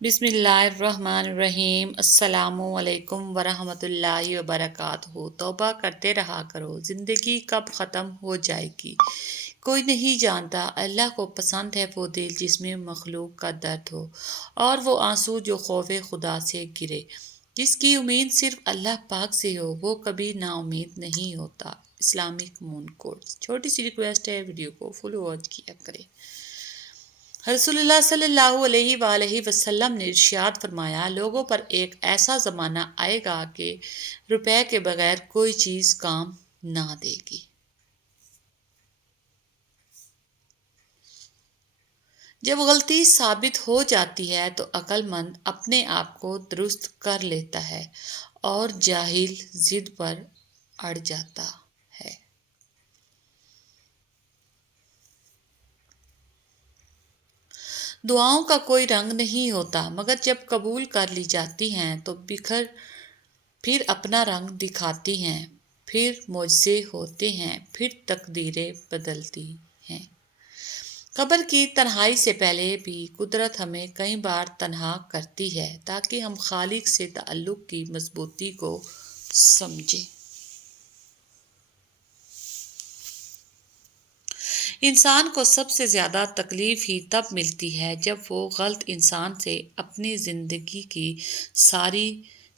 बिस्मिल्लाहिर्रहमानिर्रहीम अस्सलामुअलैकुम वरहमतुल्लाहि वबरकातुहू। तौबा करते रहा करो, ज़िंदगी कब ख़त्म हो जाएगी कोई नहीं जानता। अल्लाह को पसंद है वो दिल जिसमें मखलूक का दर्द हो, और वो आंसू जो खौफे खुदा से गिरे। जिसकी उम्मीद सिर्फ अल्लाह पाक से हो वो कभी नाउमीद नहीं होता। Islamic moon quote. छोटी सी रिक्वेस्ट है, वीडियो को फुल वॉच किया करें। रसूलुल्लाह सल्लल्लाहु अलैहि वसल्लम ने इरशाद फरमाया, लोगों पर एक ऐसा ज़माना आएगा कि रुपए के बगैर कोई चीज़ काम ना देगी। जब गलती साबित हो जाती है तो अक्लमंद अपने आप को दुरुस्त कर लेता है और जाहिल जिद पर अड़ जाता है। दुआओं का कोई रंग नहीं होता, मगर जब कबूल कर ली जाती हैं तो फिर अपना रंग दिखाती हैं, फिर मुझसे होते हैं, फिर तकदीरें बदलती हैं। कब्र की तन्हाई से पहले भी कुदरत हमें कई बार तन्हा करती है ताकि हम खालिक से ताल्लुक की मजबूती को समझें। इंसान को सबसे ज़्यादा तकलीफ ही तब मिलती है जब वो गलत इंसान से अपनी ज़िंदगी की सारी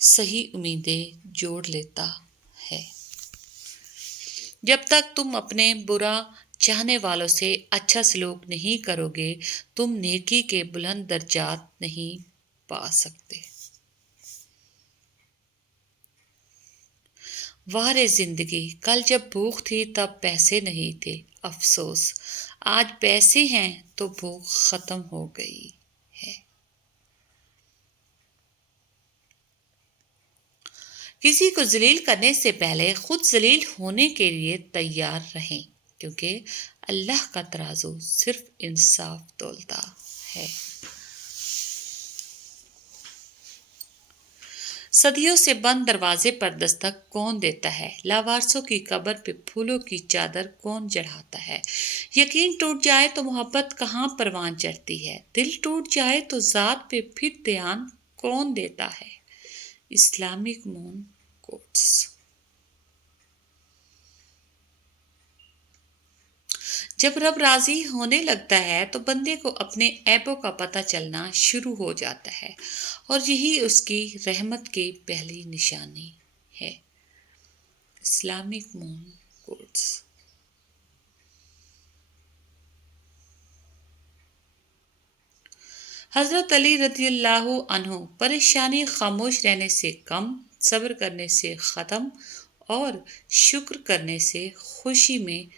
सही उम्मीदें जोड़ लेता है। जब तक तुम अपने बुरा चाहने वालों से अच्छा सलूक नहीं करोगे, तुम नेकी के बुलंद दर्जात नहीं पा सकते। वाह रे जिंदगी, कल जब भूख थी तब पैसे नहीं थे, अफसोस आज पैसे हैं तो भूख खत्म हो गई है। किसी को जलील करने से पहले खुद जलील होने के लिए तैयार रहें, क्योंकि अल्लाह का तराजू सिर्फ इंसाफ तोलता है। सदियों से बंद दरवाजे पर दस्तक कौन देता है? लावारसों की कब्र पे फूलों की चादर कौन चढ़ाता है? यकीन टूट जाए तो मोहब्बत कहाँ परवान चढ़ती है? दिल टूट जाए तो ज़ात पे फिर ध्यान कौन देता है? Islamic moon quotes. जब रब राजी होने लगता है तो बंदे को अपने ऐबों का पता चलना शुरू हो जाता है, और यही उसकी रहमत की पहली निशानी है। Islamic moon quotes. हज़रत अली रज़ियल्लाहु अन्हु, परेशानी खामोश रहने से कम, सब्र करने से ख़त्म और शुक्र करने से खुशी में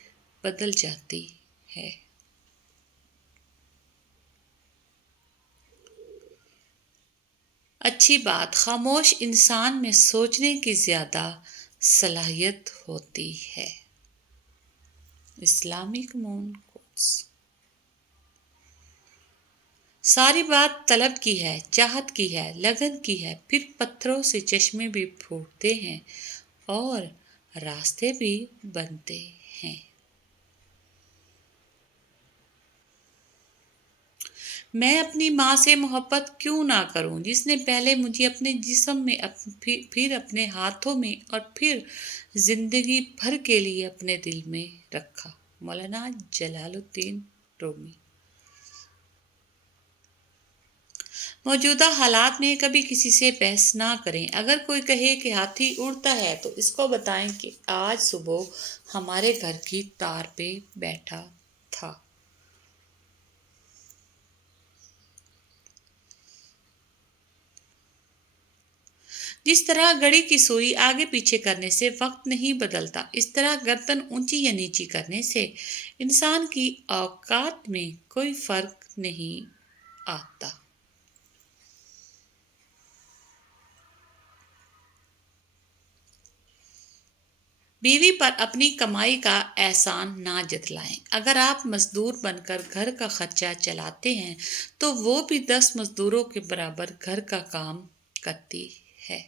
बदल जाती है। अच्छी बात, खामोश इंसान में सोचने की ज़्यादा सलाहियत होती है। Islamic moon quotes. सारी बात तलब की है, चाहत की है, लगन की है, फिर पत्थरों से चश्मे भी फूटते हैं और रास्ते भी बनते हैं। मैं अपनी माँ से मोहब्बत क्यों ना करूं, जिसने पहले मुझे अपने जिस्म में फिर अपने हाथों में और फिर जिंदगी भर के लिए अपने दिल में रखा। मौलाना जलालुद्दीन रूमी। मौजूदा हालात में कभी किसी से बहस ना करें। अगर कोई कहे कि हाथी उड़ता है तो इसको बताएं कि आज सुबह हमारे घर की तार पे बैठा था। जिस तरह घड़ी की सुई आगे पीछे करने से वक्त नहीं बदलता, इस तरह गर्दन ऊंची या नीची करने से इंसान की औकात में कोई फर्क नहीं आता। बीवी पर अपनी कमाई का एहसान ना जतलाएं। अगर आप मजदूर बनकर घर का खर्चा चलाते हैं तो वो भी 10 मजदूरों के बराबर घर का काम करती है।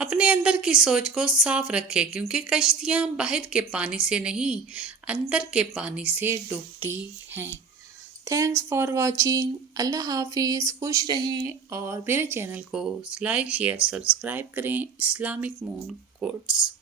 अपने अंदर की सोच को साफ रखें, क्योंकि कश्तियां बाहर के पानी से नहीं اندر کے پانی سے ڈوبتی ہیں۔ Thanks for watching. اللہ حافظ، خوش رہیں اور میرے چینل کو لائک شیئر سبسکرائب کریں۔ اسلامک مون کوٹس۔